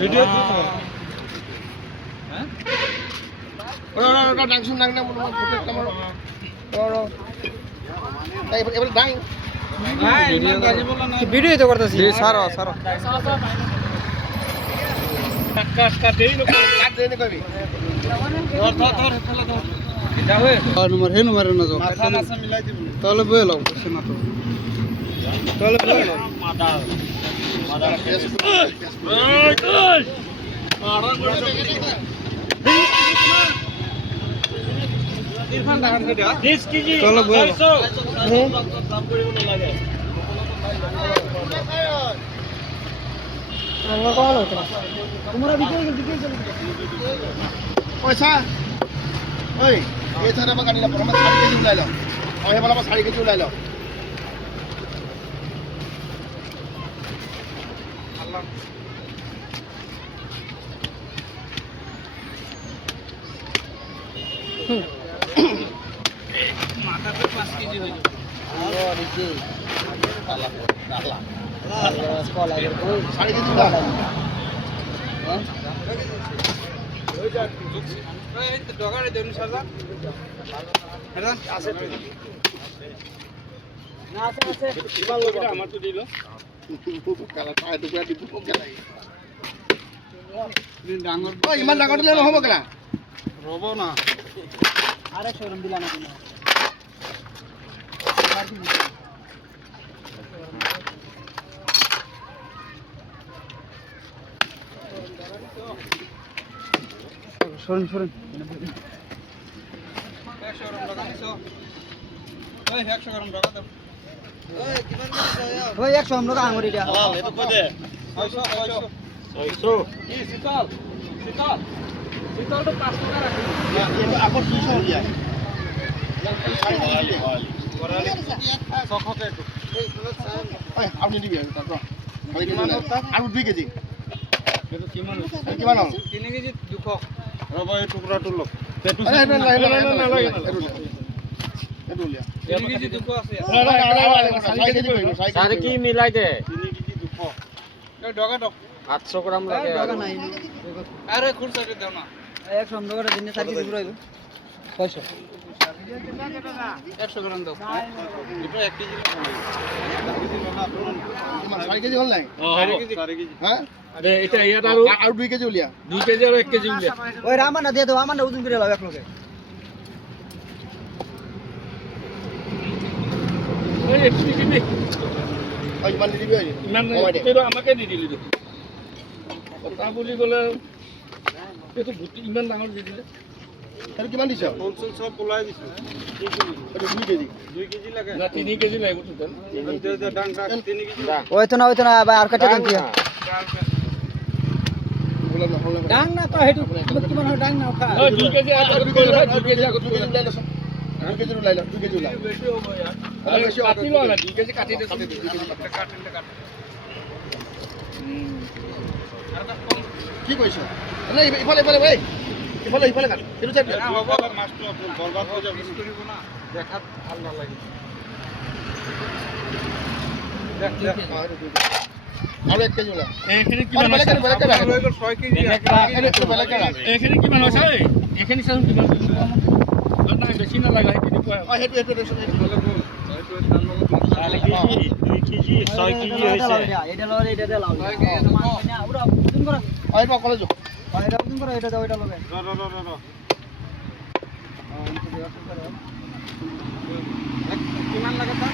ভিডিও দিছো হ্যাঁ ওটা ডাকছুন ডাক না বলো ফটো ক্যামেরা ওরো এবার ডাক হ্যাঁ ইমান গাজি বললা না ভিডিও তো করতেছি জি সারো সারো কাট দেই না কাট দেই না কবি ধর ফেলা ধর এটা হয়ে নম্বর হে নম্বর না যাও মাথা মাথা মিলাই দিব তাহলে বয়ে লাও সে না তো তাহলে বয়ে লাও মাথা মাথা ইরফান দাগান কেডা 20 কেজি তাহলে বয়ে লাও দাম করে মনে লাগে আমরা কল হতো তোমরা দিকে পয়সা ওই এই ছাড়া বা গাড়ি না আমরা 60 কেজি উলাইলাম আমি বলা 60 কেজি উলাইলাম আল্লাহ মাথাতে 5 কেজি হয়ে যাবে আল্লাহ দিকে আল্লাহ আল্লাহ কল আগে 60 কেজি উলাইলাম ওই যা এই তো ডগারে দেন সাজা এটা আছে না আছে ইমান লোকটা আমার তো দিল কালা টাকা টুকরা দিব কেলা ডাঙর ওই ইমান টাকা দিলে নহব কেলা রব না আরেক শোরুম দিলা না তুমি সরুন সরুন 100 গ্রাম টাকা দিছো ওই 100 গ্রাম টাকা দাও ওই 100 আমরা আঙুরি দিয়া হালাল এটা কই দে 600 কি শীতল শীতল শীতল তো 5 টাকা রাখি এটা আকর 200 দিয়া সখতে একটু ওই আপনি দিবি তারপর আর 2 কেজি এটা কিমান কিমান হল 3 কেজি 200 রব এই টুকরা টুলো পেটু আরে এটা না এটা লিয়া 3 কেজি 200 আছে সাড়ে কি মিলাই দে 3 কেজি 200 এই ডগা ডগ 800 গ্রাম লাগে টাকা নাই আরে খুরসাতে দাও না 100 আমরা করে দিনে 4 কেজি পুরো 600 100 গ্রাম দাও এটা 1 কেজি সাড়ে কেজি হল নাই 4 কেজি হ্যাঁ আরে এটা ইয়াত আর 2 কেজি লিয়া 2 কেজি আর 1 কেজি উলিয়া ওই রামানা দিয়ে দাও আমারটা ওজন করে লাও এক লোকে ওই 1 কেজি নে ওই মাল দিবি ওই ইমান কিন্তু আমাকে দি দিলি দেখি কথা বলি গলে এতো গুটি ইমান ডাঙৰ দি দিলে তাহলে কিমান দিছ পঞ্চল সব পোলাই দিছো এটা 2 কেজি 2 কেজি লাগে না 3 কেজি লাগিব টোটাল ডাং ডাং 3 কেজি ওই তো না ভাই আর কাটে দেন দিয়া বললাম না হল না ডাং না তো হেতু কিমান হয় ডাং না খা 2 কেজি আর 2 কেজি 2 কেজি আগত 2 কেজি লাইলা 2 কেজি লাইলা 2 কেজি লাইলা বেশি হবো यार আরে বেশি কাটিলো না 2 কেজি কাটি দে 2 কেজি কাটিলে কাট আর কা কম কি কইছ না ইফালে ভাই ইফালে কাট এটা চাই বাবা মাস্টার আপনি বরবাদ হয়ে যাবে করিব না দেখা ভাল না লাগে দেখ আর 1 কেজি লা এখানে কি মানে মানুষ বেলা কেন 6 কেজি এটা বেলা কেন এখানে কি মানুষ আছে এখানে সাউন্ড কি মানুষ না বেশি না লাগা এখানে কয় ও হেতু বলে বল হয়তো তার লগত তাহলে কেজি 2 কেজি 6 কেজি হইছে এটা লও এটা দে লাও না ওরা ওজন করো ওই পা কলেজ এটা ওজন করো এটা দাও এটা লবে র কিমান লাগে তা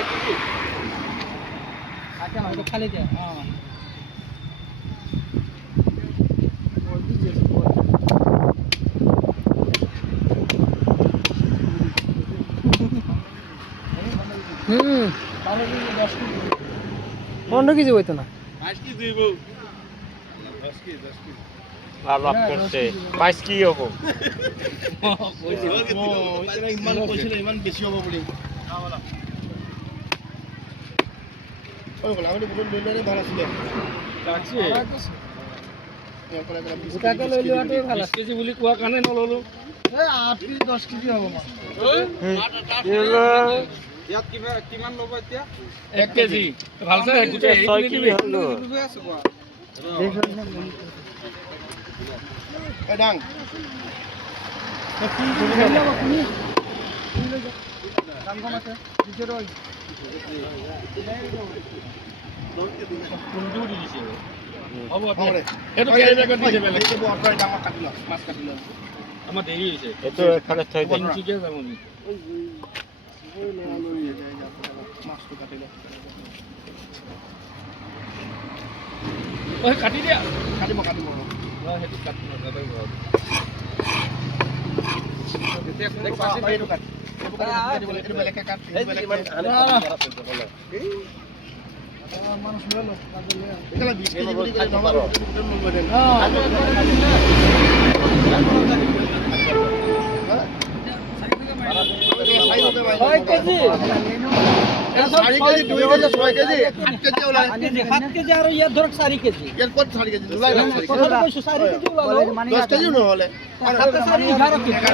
1 কেজি আচ্ছা এটা খালি দে হ্যাঁ হুম 15 কেজি হইতো না 5 কেজি দিব 10 কেজি লাভ করছে 22 কি হবো ইমান বেশি হবো বলি ওই বলা আমি বলুন লইলে ভালো ছিল কাছে গোটাকে লই লওয়াটাই ভালো 20 কেজি বুলি কোৱা কাৰণে নললো এই 8 কেজি 10 কেজি হ'ব মা ইয়াত কিমান ল'ব এতিয়া 1 কেজি ভাল চাই গোটেই হেৰি কিনি দিবি হৈ আছে কোৱা এই ডাং কোনটো দি দিছে হ'ব হ'ব দে এইটো কেৰি বেগত দি দেবে এইটো অৰ্ডাৰ দাম কাটি ল মাছ কাটি ল আমাৰ দেৰি হৈছে এইটো এফালে থৈ দে ঠিকে যাব নি মাছটো কাটি ল ওই কাটি দিয়া কাটিব সেইটো কাটি নাযাবে ঘৰত এইটো কাট এইটো বেলেগকে কাট মানুষ লো এখানে 20 কেজি করে নবার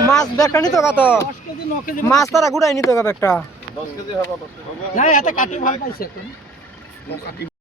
মাছ বেকা নিত কত মাছ তারা গুড়াই নিত একটা 10 কেজি হ'ব নাই এতে কাটি ভাল পাইছে